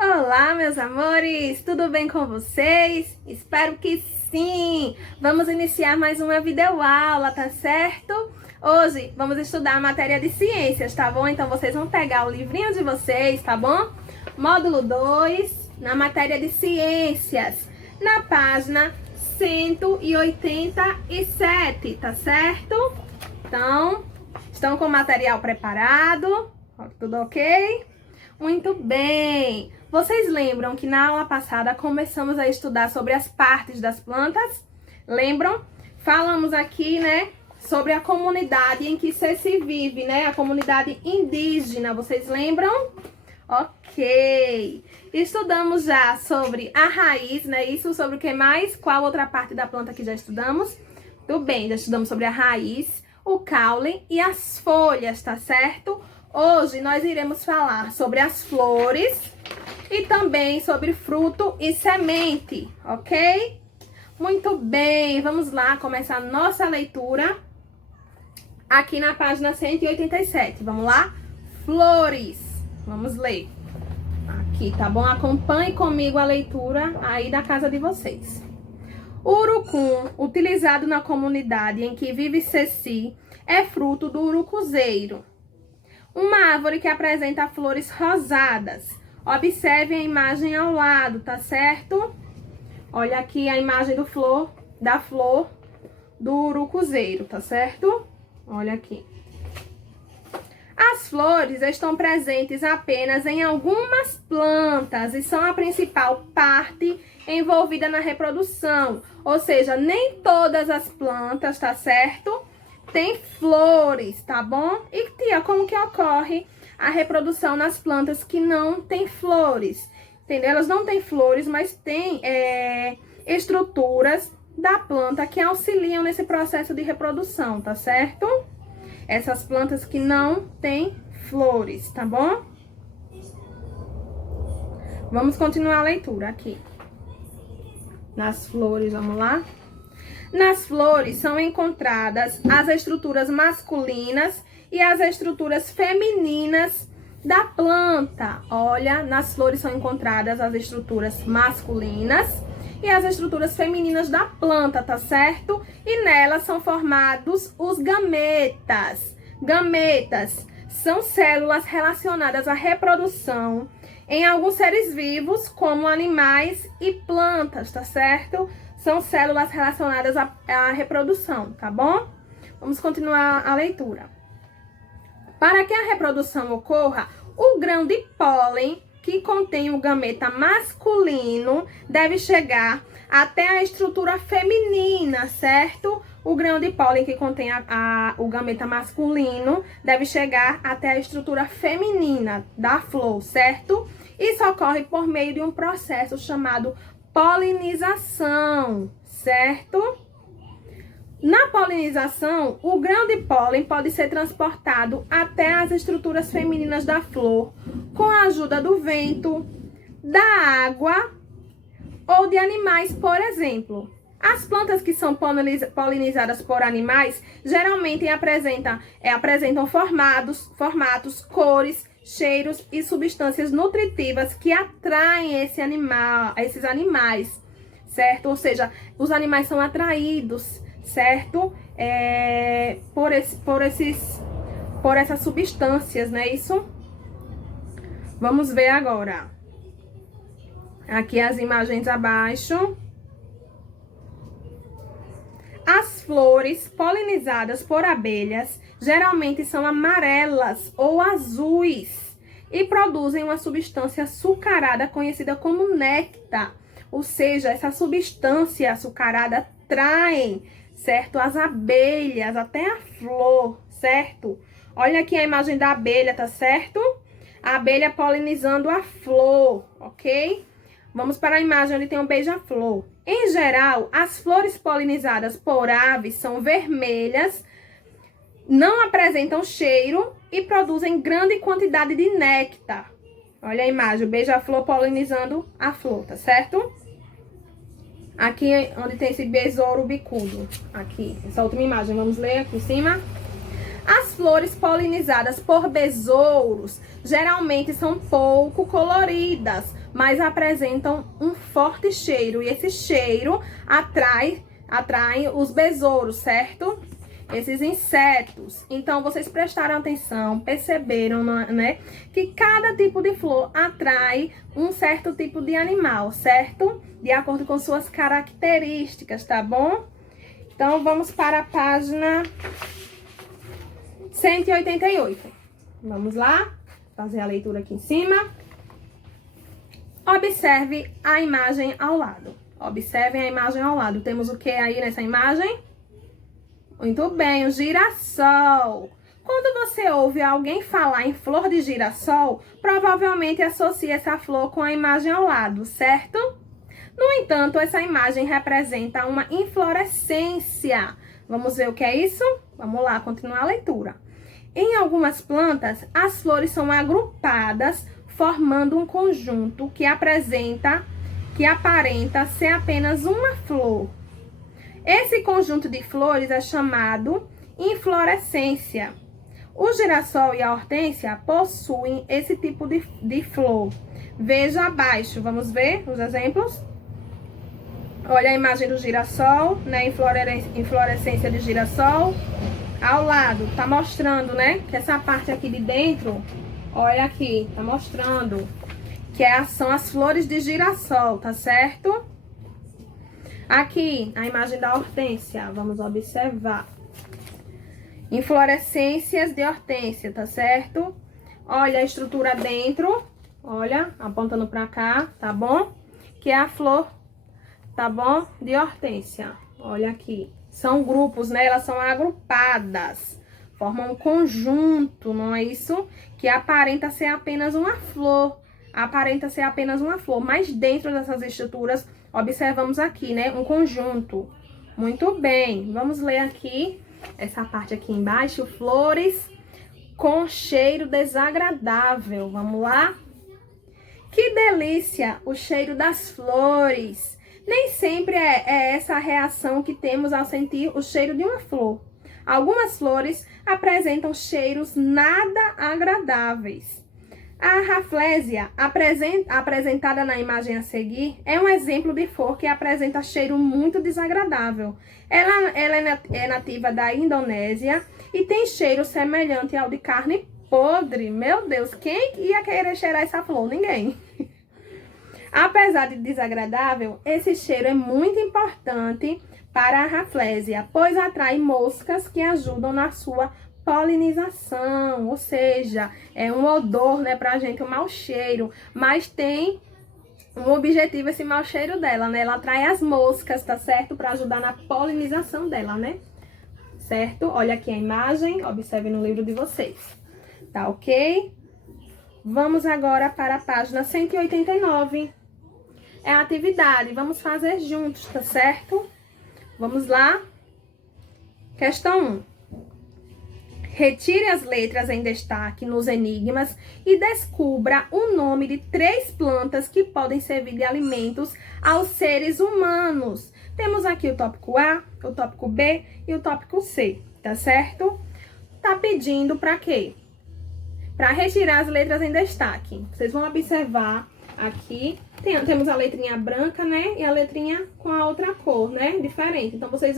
Olá, meus amores! Tudo bem com vocês? Espero que sim! Vamos iniciar mais uma videoaula, tá certo? Hoje vamos estudar a matéria de ciências, tá bom? Então vocês vão pegar o livrinho de vocês, tá bom? Módulo 2, na matéria de ciências, na página 187, tá certo? Então, estão com o material preparado? Tudo ok? Muito bem! Vocês lembram que na aula passada começamos a estudar sobre as partes das plantas? Lembram? Falamos aqui, né, sobre a comunidade em que se vive, né, a comunidade indígena. Vocês lembram? Ok! Estudamos já sobre a raiz, né, isso, sobre o que mais? Qual outra parte da planta que já estudamos? Tudo bem, já estudamos sobre a raiz, o caule e as folhas, tá certo? Hoje nós iremos falar sobre as flores e também sobre fruto e semente, ok? Muito bem, vamos lá começar a nossa leitura aqui na página 187. Vamos lá? Flores. Vamos ler. Aqui, tá bom? Acompanhe comigo a leitura aí da casa de vocês. O urucum, utilizado na comunidade em que vive Ceci, é fruto do urucuzeiro. Uma árvore que apresenta flores rosadas. Observe a imagem ao lado, tá certo? Olha aqui a imagem da flor do urucuzeiro, tá certo? Olha aqui. As flores estão presentes apenas em algumas plantas e são a principal parte envolvida na reprodução. Ou seja, nem todas as plantas, tá certo? Tem flores, tá bom? E, tia, como que ocorre a reprodução nas plantas que não tem flores? Entendeu? Elas não têm flores, mas tem estruturas da planta que auxiliam nesse processo de reprodução, tá certo? Essas plantas que não têm flores, tá bom? Vamos continuar a leitura aqui. Nas flores, vamos lá? Nas flores são encontradas as estruturas masculinas e as estruturas femininas da planta. Olha, nas flores são encontradas as estruturas masculinas e as estruturas femininas da planta, tá certo? E nelas são formados os gametas. Gametas são células relacionadas à reprodução em alguns seres vivos, como animais e plantas, tá certo? São células relacionadas à reprodução, tá bom? Vamos continuar a leitura. Para que a reprodução ocorra, o grão de pólen que contém o gameta masculino deve chegar até a estrutura feminina, certo? O grão de pólen que contém o gameta masculino deve chegar até a estrutura feminina da flor, certo? Isso ocorre por meio de um processo chamado polinização, certo? Na polinização, o grão de pólen pode ser transportado até as estruturas femininas da flor com a ajuda do vento, da água ou de animais, por exemplo. As plantas que são polinizadas por animais geralmente apresentam formatos, cores, cheiros e substâncias nutritivas que atraem esses animais, certo? Ou seja, os animais são atraídos, certo? Por essas substâncias, não é isso? Vamos ver agora. Aqui as imagens abaixo. As flores polinizadas por abelhas geralmente são amarelas ou azuis e produzem uma substância açucarada conhecida como néctar. Ou seja, essa substância açucarada atrai, certo? As abelhas até a flor, certo? Olha aqui a imagem da abelha, tá certo? A abelha polinizando a flor, ok? Vamos para a imagem onde tem um beija-flor. Em geral, as flores polinizadas por aves são vermelhas, não apresentam cheiro e produzem grande quantidade de néctar. Olha a imagem, o beija-flor polinizando a flor, tá certo? Aqui onde tem esse besouro bicudo. Aqui, essa última imagem, vamos ler aqui em cima. As flores polinizadas por besouros geralmente são pouco coloridas, mas apresentam um forte cheiro. E esse cheiro atrai os besouros, certo? Esses insetos. Então, vocês prestaram atenção, perceberam, né? Que cada tipo de flor atrai um certo tipo de animal, certo? De acordo com suas características, tá bom? Então, vamos para a página 188. Vamos lá? Fazer a leitura aqui em cima. Observe a imagem ao lado. Observem a imagem ao lado. Temos o que aí nessa imagem? Muito bem, o girassol. Quando você ouve alguém falar em flor de girassol, provavelmente associa essa flor com a imagem ao lado, certo? No entanto, essa imagem representa uma inflorescência. Vamos ver o que é isso? Vamos lá, continuar a leitura. Em algumas plantas, as flores são agrupadas, formando um conjunto que aparenta ser apenas uma flor. Esse conjunto de flores é chamado inflorescência. O girassol e a hortênsia possuem esse tipo de flor. Veja abaixo, vamos ver os exemplos? Olha a imagem do girassol, né? Inflorescência de girassol. Ao lado, tá mostrando, né? Que essa parte aqui de dentro, olha aqui, tá mostrando que são as flores de girassol, tá certo? Aqui, a imagem da hortênsia, vamos observar. Inflorescências de hortênsia, tá certo? Olha a estrutura dentro, olha, apontando pra cá, tá bom? Que é a flor, tá bom? De hortênsia, olha aqui. São grupos, né? Elas são agrupadas, formam um conjunto, não é isso? Que aparenta ser apenas uma flor. Aparenta ser apenas uma flor, mas dentro dessas estruturas, observamos aqui, né? Um conjunto. Muito bem, vamos ler aqui, essa parte aqui embaixo, flores com cheiro desagradável. Vamos lá? Que delícia o cheiro das flores! Nem sempre é essa a reação que temos ao sentir o cheiro de uma flor. Algumas flores apresentam cheiros nada agradáveis. A Rafflesia, apresentada na imagem a seguir, é um exemplo de flor que apresenta cheiro muito desagradável. Ela é nativa da Indonésia e tem cheiro semelhante ao de carne podre. Meu Deus, quem ia querer cheirar essa flor? Ninguém. Apesar de desagradável, esse cheiro é muito importante para a Rafflesia, pois atrai moscas que ajudam na sua polinização, ou seja, é um odor, né, pra gente, um mau cheiro, mas tem um objetivo esse mau cheiro dela, né? Ela atrai as moscas, tá certo? Para ajudar na polinização dela, né? Certo? Olha aqui a imagem, observe no livro de vocês. Tá ok? Vamos agora para a página 189. É a atividade, vamos fazer juntos, tá certo? Vamos lá? Questão 1. Retire as letras em destaque nos enigmas e descubra o nome de 3 plantas que podem servir de alimentos aos seres humanos. Temos aqui o tópico A, o tópico B e o tópico C, tá certo? Tá pedindo para quê? Para retirar as letras em destaque. Vocês vão observar aqui, temos a letrinha branca, né? E a letrinha com a outra cor, né? Diferente. Então, vocês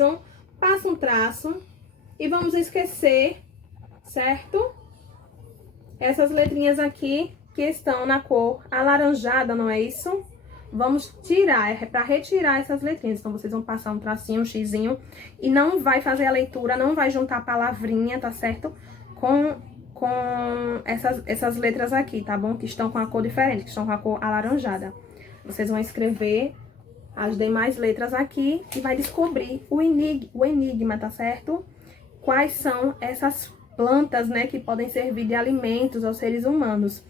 passam um traço e vamos esquecer, certo? Essas letrinhas aqui que estão na cor alaranjada, não é isso? Vamos tirar, é para retirar essas letrinhas. Então, vocês vão passar um tracinho, um xizinho, e não vai fazer a leitura, não vai juntar a palavrinha, tá certo? Com essas letras aqui, tá bom? Que estão com a cor diferente, que estão com a cor alaranjada. Vocês vão escrever as demais letras aqui e vai descobrir o enigma, tá certo? Quais são essas plantas, né, que podem servir de alimentos aos seres humanos.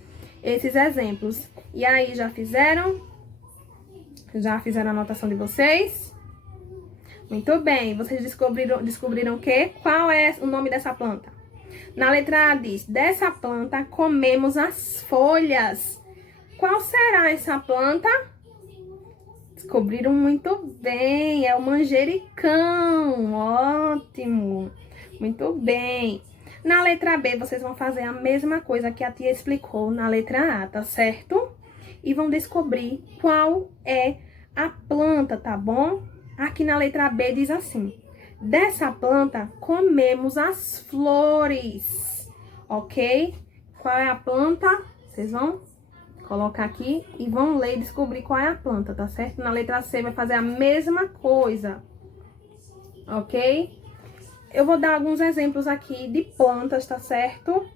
Esses exemplos. E aí, já fizeram? Já fizeram a anotação de vocês? Muito bem. Vocês descobriram o quê? Qual é o nome dessa planta? Na letra A diz, dessa planta comemos as folhas. Qual será essa planta? Descobriram muito bem, é o manjericão. Ótimo, muito bem. Na letra B, vocês vão fazer a mesma coisa que a tia explicou na letra A, tá certo? E vão descobrir qual é a planta, tá bom? Aqui na letra B diz assim: dessa planta comemos as flores, ok? Qual é a planta? Vocês vão colocar aqui e vão ler e descobrir qual é a planta, tá certo? Na letra C vai fazer a mesma coisa, ok? Eu vou dar alguns exemplos aqui de plantas, tá certo?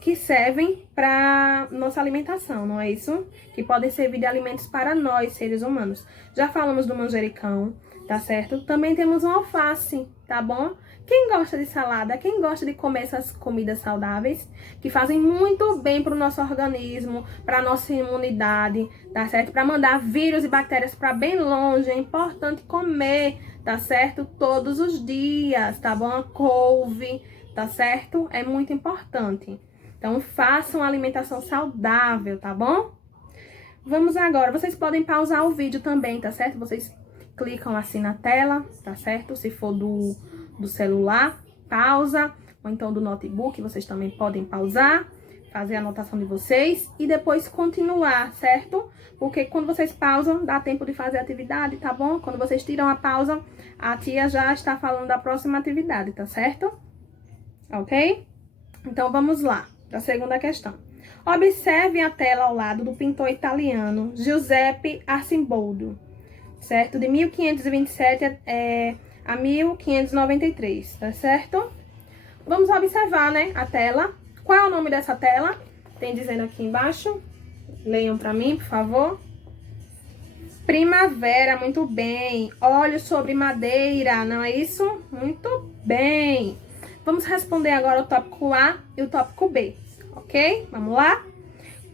Que servem para nossa alimentação, não é isso? Que podem servir de alimentos para nós, seres humanos. Já falamos do manjericão, tá certo? Também temos um alface, tá bom? Quem gosta de salada, quem gosta de comer essas comidas saudáveis, que fazem muito bem para o nosso organismo, para a nossa imunidade, tá certo? Para mandar vírus e bactérias para bem longe, é importante comer, tá certo? Todos os dias, tá bom? A couve, tá certo? É muito importante. Então, façam uma alimentação saudável, tá bom? Vamos agora. Vocês podem pausar o vídeo também, tá certo? Vocês clicam assim na tela, tá certo? Se for do celular, pausa. Ou então do notebook, vocês também podem pausar, fazer a anotação de vocês e depois continuar, certo? Porque quando vocês pausam, dá tempo de fazer a atividade, tá bom? Quando vocês tiram a pausa, a tia já está falando da próxima atividade, tá certo? Ok? Então, vamos lá, para a segunda questão. Observe a tela ao lado do pintor italiano Giuseppe Arcimboldo, certo? De 1527 a 1593, tá certo? Vamos observar, né, a tela. Qual é o nome dessa tela? Tem dizendo aqui embaixo. Leiam para mim, por favor. Primavera, muito bem. Óleo sobre madeira, não é isso? Muito bem. Vamos responder agora o tópico A e o tópico B, ok? Vamos lá?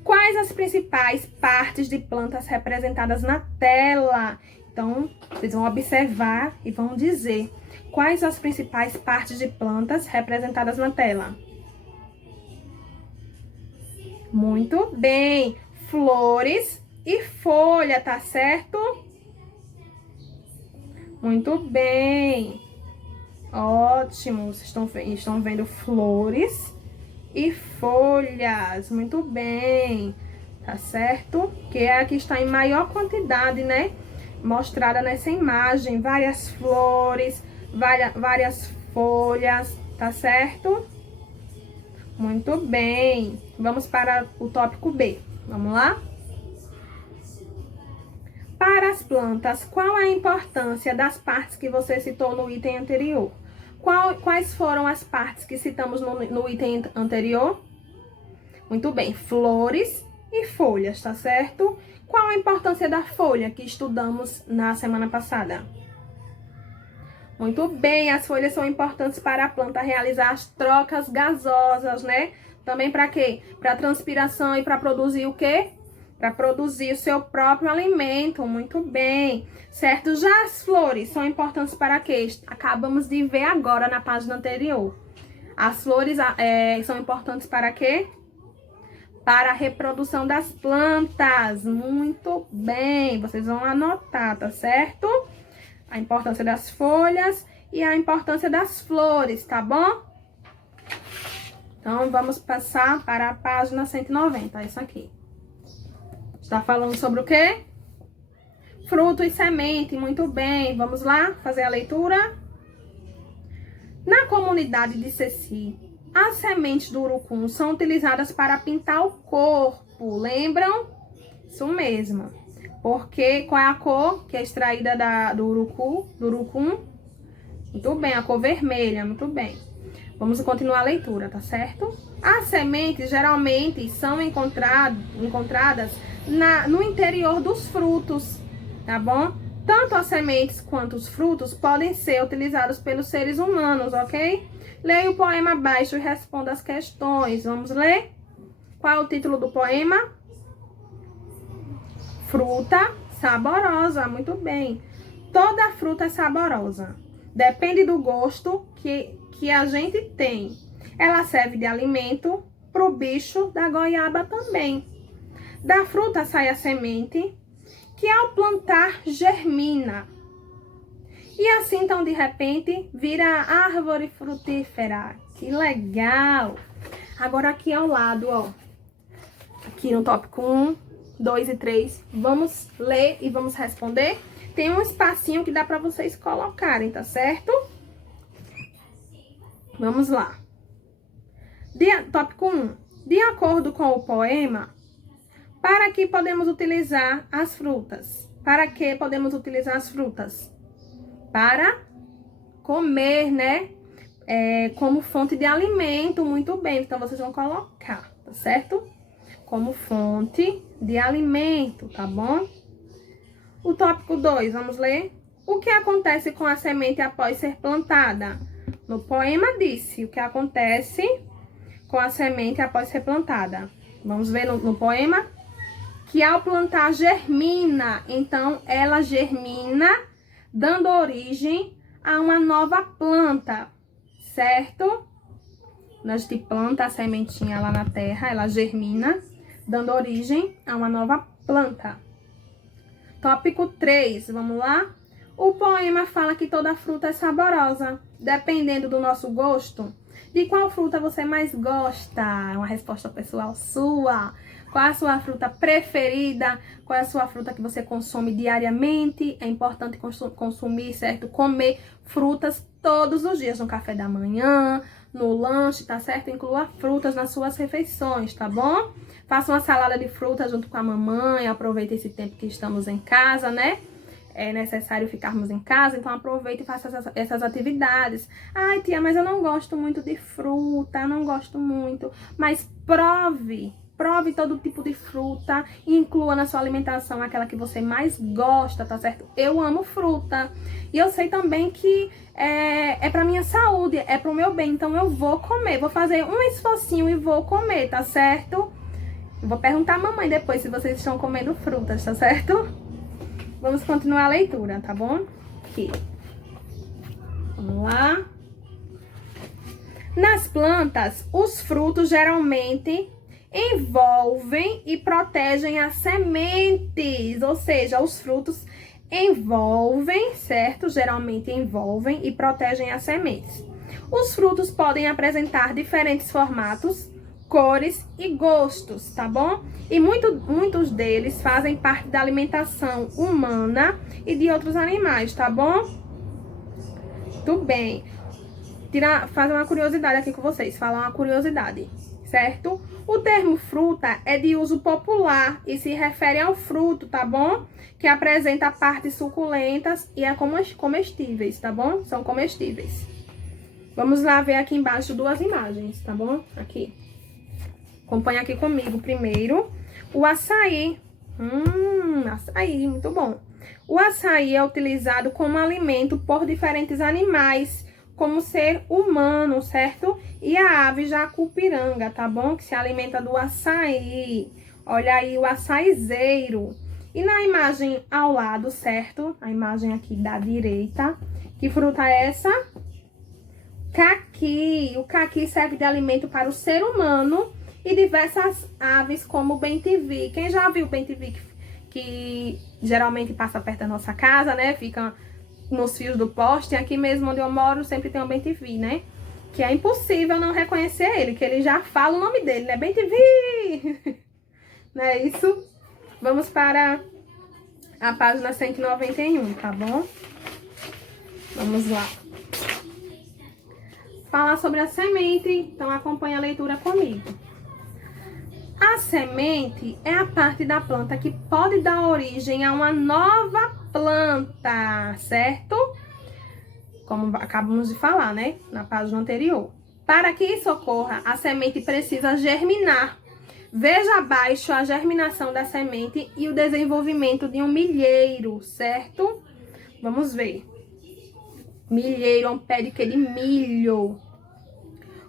Quais as principais partes de plantas representadas na tela? Então, vocês vão observar e vão dizer quais as principais partes de plantas representadas na tela. Muito bem. Flores e folha, tá certo? Muito bem. Ótimo. Vocês estão vendo flores e folhas. Muito bem. Tá certo? Que é a que está em maior quantidade, né? Mostrada nessa imagem. Várias flores, várias folhas, tá certo? Muito bem. Vamos para o tópico B. Vamos lá? Para as plantas, qual a importância das partes que você citou no item anterior? Quais foram as partes que citamos no item anterior? Muito bem, flores e folhas, tá certo? Qual a importância da folha que estudamos na semana passada? Muito bem, as folhas são importantes para a planta realizar as trocas gasosas, né? Também para quê? Para transpiração e para produzir o quê? Para produzir o seu próprio alimento. Muito bem, certo? Já as flores são importantes para quê? Acabamos de ver agora na página anterior. As flores são importantes para quê? Para a reprodução das plantas. Muito bem, vocês vão anotar, tá certo? A importância das folhas e a importância das flores, tá bom? Então, vamos passar para a página 190, isso aqui. Está falando sobre o quê? Fruto e semente, muito bem. Vamos lá fazer a leitura? Na comunidade de Ceci, as sementes do urucum são utilizadas para pintar o corpo, lembram? Isso mesmo. Porque qual é a cor que é extraída do urucum? Muito bem, a cor vermelha, muito bem. Vamos continuar a leitura, tá certo? As sementes geralmente são encontradas no interior dos frutos, tá bom? Tanto as sementes quanto os frutos podem ser utilizados pelos seres humanos, ok? Leia o poema abaixo e responda as questões. Vamos ler? Qual é o título do poema? Fruta saborosa, muito bem. Toda fruta é saborosa. Depende do gosto que a gente tem. Ela serve de alimento para o bicho da goiaba também. Da fruta sai a semente, que ao plantar germina. E assim, então, de repente, vira árvore frutífera. Que legal! Agora aqui ao lado, ó. Aqui no tópico 1, 2 e 3, vamos ler e vamos responder. Tem um espacinho que dá pra vocês colocarem, tá certo? Vamos lá. Tópico 1. De acordo com o poema, para que podemos utilizar as frutas? Para que podemos utilizar as frutas? Para comer, né? Como fonte de alimento, muito bem. Então, vocês vão colocar, tá certo? Como fonte de alimento, tá bom? O tópico 2, vamos ler? O que acontece com a semente após ser plantada? No poema disse o que acontece com a semente após ser plantada. Vamos ver no poema? Que ao plantar germina. Então, ela germina, dando origem a uma nova planta, certo? A gente planta a sementinha lá na terra, ela germina, dando origem a uma nova planta. Tópico 3, vamos lá? O poema fala que toda fruta é saborosa, dependendo do nosso gosto. De qual fruta você mais gosta? Uma resposta pessoal sua. Qual é a sua fruta preferida? Qual é a sua fruta que você consome diariamente? É importante consumir, certo? Comer frutas todos os dias, no café da manhã, no lanche, tá certo? Inclua frutas nas suas refeições, tá bom? Faça uma salada de frutas junto com a mamãe, aproveite esse tempo que estamos em casa, né? É necessário ficarmos em casa, então aproveite e faça essas atividades. Ai, tia, mas eu não gosto muito de fruta, eu não gosto muito. Mas prove todo tipo de fruta e inclua na sua alimentação aquela que você mais gosta, tá certo? Eu amo fruta e eu sei também que é pra minha saúde, é pro meu bem, então eu vou comer, vou fazer um esforcinho e vou comer, tá certo? Eu vou perguntar à mamãe depois se vocês estão comendo frutas, tá certo? Vamos continuar a leitura, tá bom? Aqui. Vamos lá. Nas plantas, os frutos geralmente envolvem e protegem as sementes. Ou seja, os frutos envolvem, certo? Geralmente envolvem e protegem as sementes. Os frutos podem apresentar diferentes formatos, cores e gostos, tá bom? E muitos deles fazem parte da alimentação humana e de outros animais, tá bom? Tudo bem. Fazer uma curiosidade aqui com vocês, falar uma curiosidade, certo? O termo fruta é de uso popular e se refere ao fruto, tá bom? Que apresenta partes suculentas e é comestíveis, tá bom? São comestíveis. Vamos lá ver aqui embaixo duas imagens, tá bom? Aqui. Acompanha aqui comigo primeiro. O açaí. Açaí, muito bom. O açaí é utilizado como alimento por diferentes animais, como ser humano, certo? E a ave jacupiranga, tá bom? Que se alimenta do açaí. Olha aí o açaizeiro. E na imagem ao lado, certo? A imagem aqui da direita. Que fruta é essa? Caqui. O caqui serve de alimento para o ser humano e diversas aves como o bem-te-vi. Quem já viu o bem-te-vi que geralmente passa perto da nossa casa, né? Fica nos fios do poste. Aqui mesmo onde eu moro sempre tem um bem-te-vi, né? Que é impossível não reconhecer ele, que ele já fala o nome dele, né? Bem-te-vi! Não é isso? Vamos para a página 191, tá bom? Vamos lá. Falar sobre a semente, então acompanha a leitura comigo. A semente é a parte da planta que pode dar origem a uma nova planta, certo? Como acabamos de falar, né? Na página anterior. Para que isso ocorra, a semente precisa germinar. Veja abaixo a germinação da semente e o desenvolvimento de um milheiro, certo? Vamos ver. Milheiro é um pé de quê? De milho.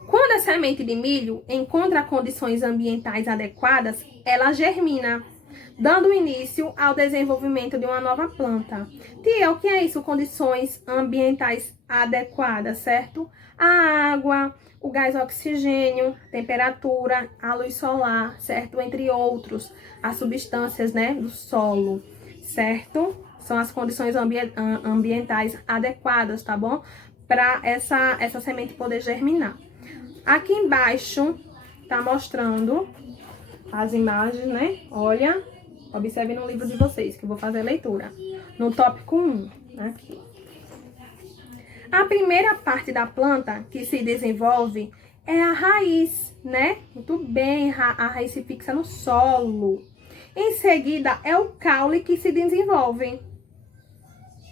Quando a semente de milho encontra condições ambientais adequadas, ela germina, dando início ao desenvolvimento de uma nova planta. Tia, o que é isso? Condições ambientais adequadas, certo? A água, o gás oxigênio, a temperatura, a luz solar, certo? Entre outros, as substâncias, né, do solo, certo? São as condições ambientais adequadas, tá bom? Para essa semente poder germinar. Aqui embaixo tá mostrando as imagens, né? Olha, observe no livro de vocês, que eu vou fazer a leitura. No tópico 1, aqui. A primeira parte da planta que se desenvolve é a raiz, né? Muito bem, a raiz se fixa no solo. Em seguida, é o caule que se desenvolve.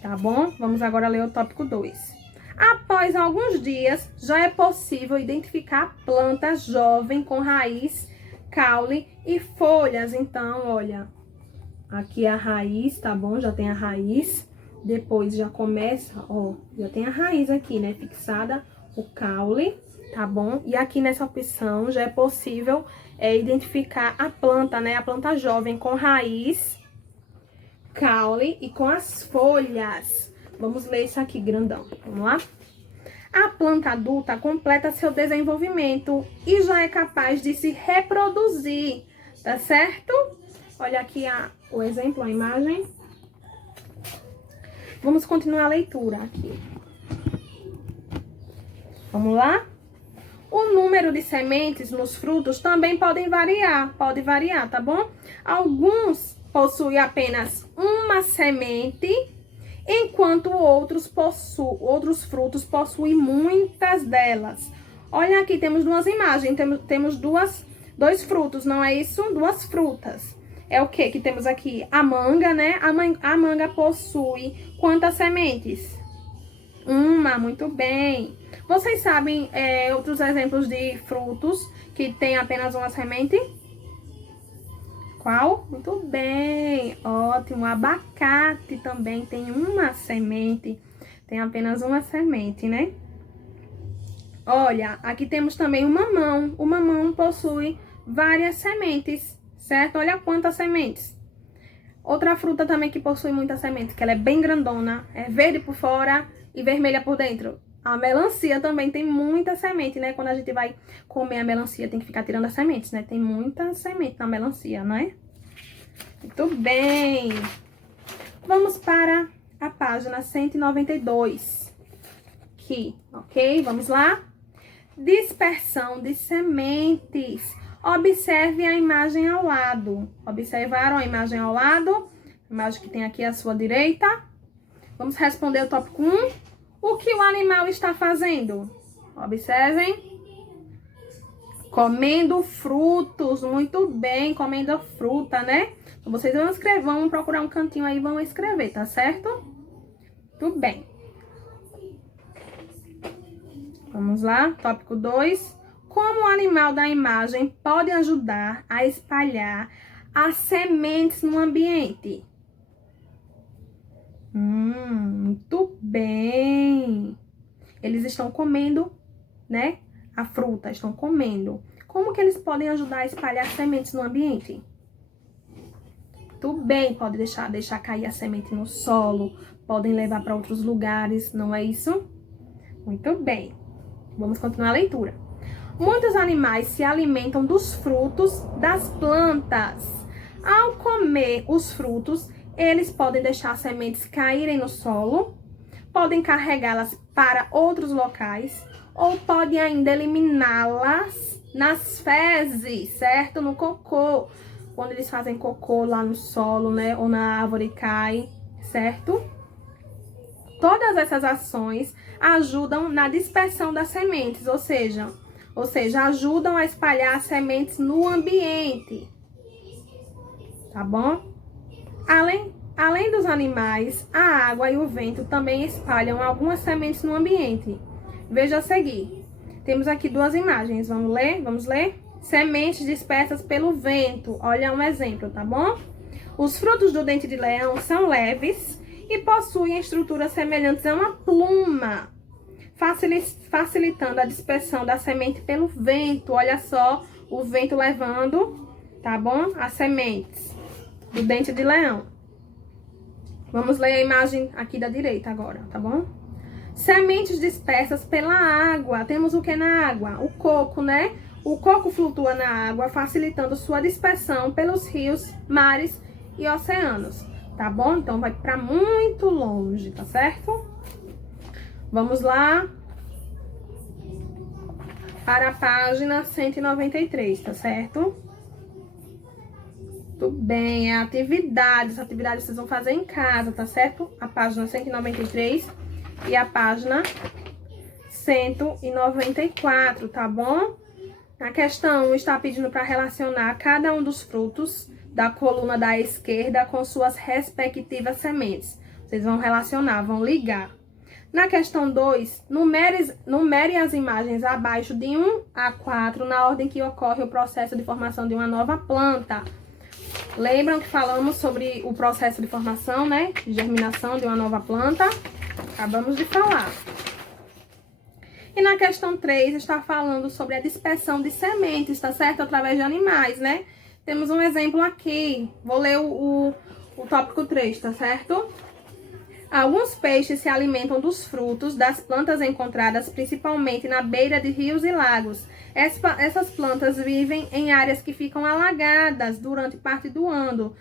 Tá bom? Vamos agora ler o tópico 2. Após alguns dias, já é possível identificar a planta jovem com raiz, caule e folhas. Então, olha, aqui é a raiz, tá bom? Já tem a raiz. Depois já começa, ó, já tem a raiz aqui, né? Fixada, o caule, tá bom? E aqui nessa opção já é possível identificar a planta, né? A planta jovem com raiz, caule e com as folhas. Vamos ler isso aqui, grandão. Vamos lá? A planta adulta completa seu desenvolvimento e já é capaz de se reproduzir, tá certo? Olha aqui o exemplo, a imagem. Vamos continuar a leitura aqui. Vamos lá? O número de sementes nos frutos também pode variar, tá bom? Alguns possuem apenas uma semente, enquanto outros frutos possuem muitas delas. Olha aqui, temos duas imagens, temos dois frutos, não é isso? Duas frutas. É o que temos aqui? A manga, né? A manga possui quantas sementes? Uma, muito bem. Vocês sabem outros exemplos de frutos que tem apenas uma semente? Qual? Muito bem, ótimo. O abacate também tem uma semente, tem apenas uma semente, né? Olha, aqui temos também o mamão. O mamão possui várias sementes, certo? Olha quantas sementes. Outra fruta também que possui muitas sementes, que ela é bem grandona, é verde por fora e vermelha por dentro. A melancia também tem muita semente, né? Quando a gente vai comer a melancia, tem que ficar tirando as sementes, né? Tem muita semente na melancia, não é? Muito bem. Vamos para a página 192. Aqui, ok? Vamos lá? Dispersão de sementes. Observe a imagem ao lado. Observaram a imagem ao lado? A imagem que tem aqui à sua direita. Vamos responder o tópico 1. O que o animal está fazendo? Observem. Comendo frutos. Muito bem, comendo fruta, né? Então, vocês vão escrever, vão procurar um cantinho aí e vão escrever, tá certo? Tudo bem. Vamos lá, tópico 2. Como o animal da imagem pode ajudar a espalhar as sementes no ambiente? Muito bem. Eles estão comendo, né? A fruta, estão comendo. Como que eles podem ajudar a espalhar sementes no ambiente? Muito bem, pode deixar cair a semente no solo, podem levar para outros lugares, não é isso? Muito bem. Vamos continuar a leitura. Muitos animais se alimentam dos frutos das plantas. Ao comer os frutos, eles podem deixar as sementes caírem no solo, podem carregá-las para outros locais, ou podem ainda eliminá-las nas fezes, certo? No cocô, quando eles fazem cocô lá no solo, né? Ou na árvore cai, certo? Todas essas ações ajudam na dispersão das sementes, ou seja, ajudam a espalhar as sementes no ambiente, tá bom? Além dos animais, a água e o vento também espalham algumas sementes no ambiente. Veja a seguir. Temos aqui duas imagens, vamos ler? Vamos ler? Sementes dispersas pelo vento, olha um exemplo, tá bom? Os frutos do dente de leão são leves e possuem estruturas semelhantes a uma pluma, facilitando a dispersão da semente pelo vento. Olha só, o vento levando, tá bom? As sementes do dente de leão. Vamos ler a imagem aqui da direita agora, tá bom? Sementes dispersas pela água. Temos o que na água? O coco, né? O coco flutua na água, facilitando sua dispersão pelos rios, mares e oceanos, tá bom? Então, vai para muito longe, tá certo? Vamos lá. para a página 193, tá certo? Tudo bem, é atividade. Essa atividade vocês vão fazer em casa, tá certo? A página 193 e a página 194, tá bom? A questão está pedindo para relacionar cada um dos frutos da coluna da esquerda com suas respectivas sementes. Vocês vão relacionar, vão ligar. Na questão 2, numere as imagens abaixo de 1 a 4 na ordem que ocorre o processo de formação de uma nova planta. Lembram que falamos sobre o processo de formação, né? De germinação de uma nova planta? Acabamos de falar. E na questão 3, está falando sobre a dispersão de sementes, tá certo? Através de animais, né? Temos um exemplo aqui. Vou ler o tópico 3, tá certo? Alguns peixes se alimentam dos frutos das plantas encontradas principalmente na beira de rios e lagos. Essas plantas vivem em áreas que ficam alagadas durante parte do ano,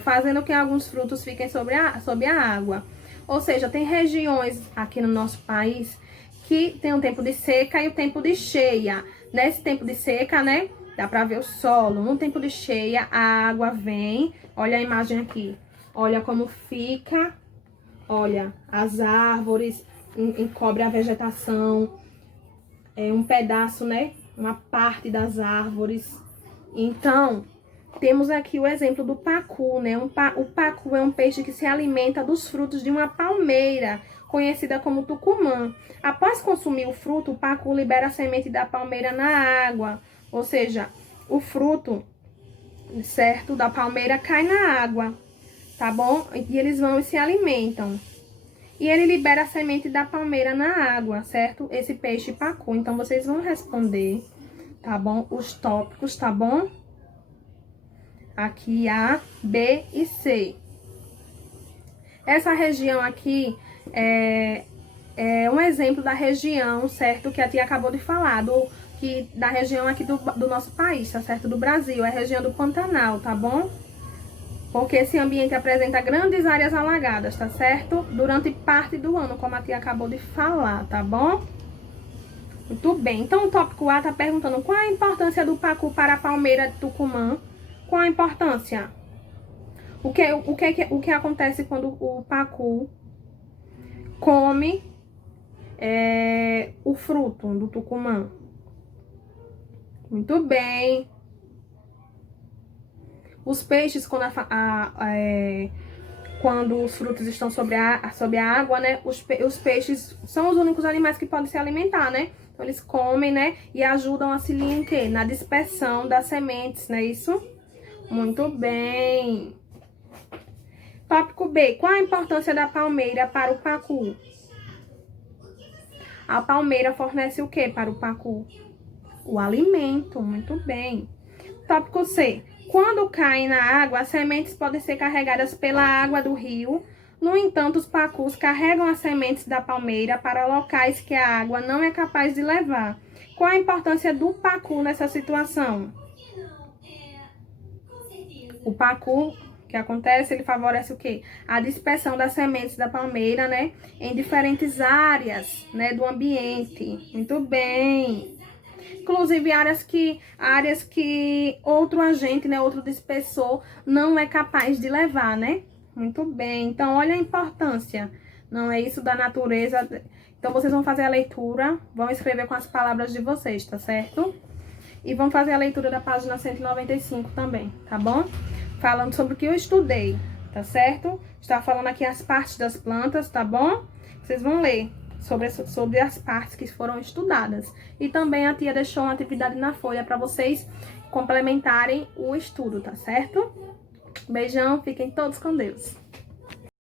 fazendo que alguns frutos fiquem sob a água. Ou seja, tem regiões aqui no nosso país que tem um tempo de seca e o tempo de cheia. Nesse tempo de seca, né, dá pra ver o solo. No tempo de cheia, a água vem. Olha a imagem aqui. Olha como fica. Olha, as árvores encobre a vegetação. É um pedaço, né? Uma parte das árvores. Então, temos aqui o exemplo do pacu, né? O pacu é um peixe que se alimenta dos frutos de uma palmeira, conhecida como tucumã. Após consumir o fruto, o pacu libera a semente da palmeira na água. Ou seja, o fruto, certo, da palmeira cai na água, tá bom? E eles vão e se alimentam. E ele libera a semente da palmeira na água, certo? Esse peixe pacu. Então, vocês vão responder, tá bom? Os tópicos, tá bom? Aqui A, B e C. Essa região aqui é um exemplo da região, certo? Que a tia acabou de falar, da região aqui do nosso país, tá certo? Do Brasil, é a região do Pantanal, tá bom? Porque esse ambiente apresenta grandes áreas alagadas, tá certo? Durante parte do ano, como a tia acabou de falar, tá bom? Muito bem. Então, o tópico A tá perguntando qual a importância do pacu para a palmeira de Tucumã? Qual a importância? O que acontece quando o pacu come o fruto do tucumã? Muito bem. Os peixes, quando os frutos estão sobre a água, né? Os peixes são os únicos animais que podem se alimentar, né? Então, eles comem, né? E ajudam a auxiliar em quê? Na dispersão das sementes, não é isso? Muito bem. Tópico B. Qual a importância da palmeira para o pacu? A palmeira fornece o que para o pacu? O alimento. Muito bem. Tópico C. Quando caem na água, as sementes podem ser carregadas pela água do rio. No entanto, os pacus carregam as sementes da palmeira para locais que a água não é capaz de levar. Qual a importância do pacu nessa situação? O pacu, o que acontece, ele favorece o quê? A dispersão das sementes da palmeira, né? Em diferentes áreas, né, do ambiente. Muito bem. Inclusive áreas que outro agente, né, outro dispersor não é capaz de levar, né? Muito bem. Então, olha a importância. Não é isso da natureza. Então, vocês vão fazer a leitura, vão escrever com as palavras de vocês, tá certo? E vão fazer a leitura da página 195 também, tá bom? Falando sobre o que eu estudei, tá certo? Está falando aqui as partes das plantas, tá bom? Vocês vão ler sobre as partes que foram estudadas. E também a tia deixou uma atividade na folha para vocês complementarem o estudo, tá certo? Beijão, fiquem todos com Deus.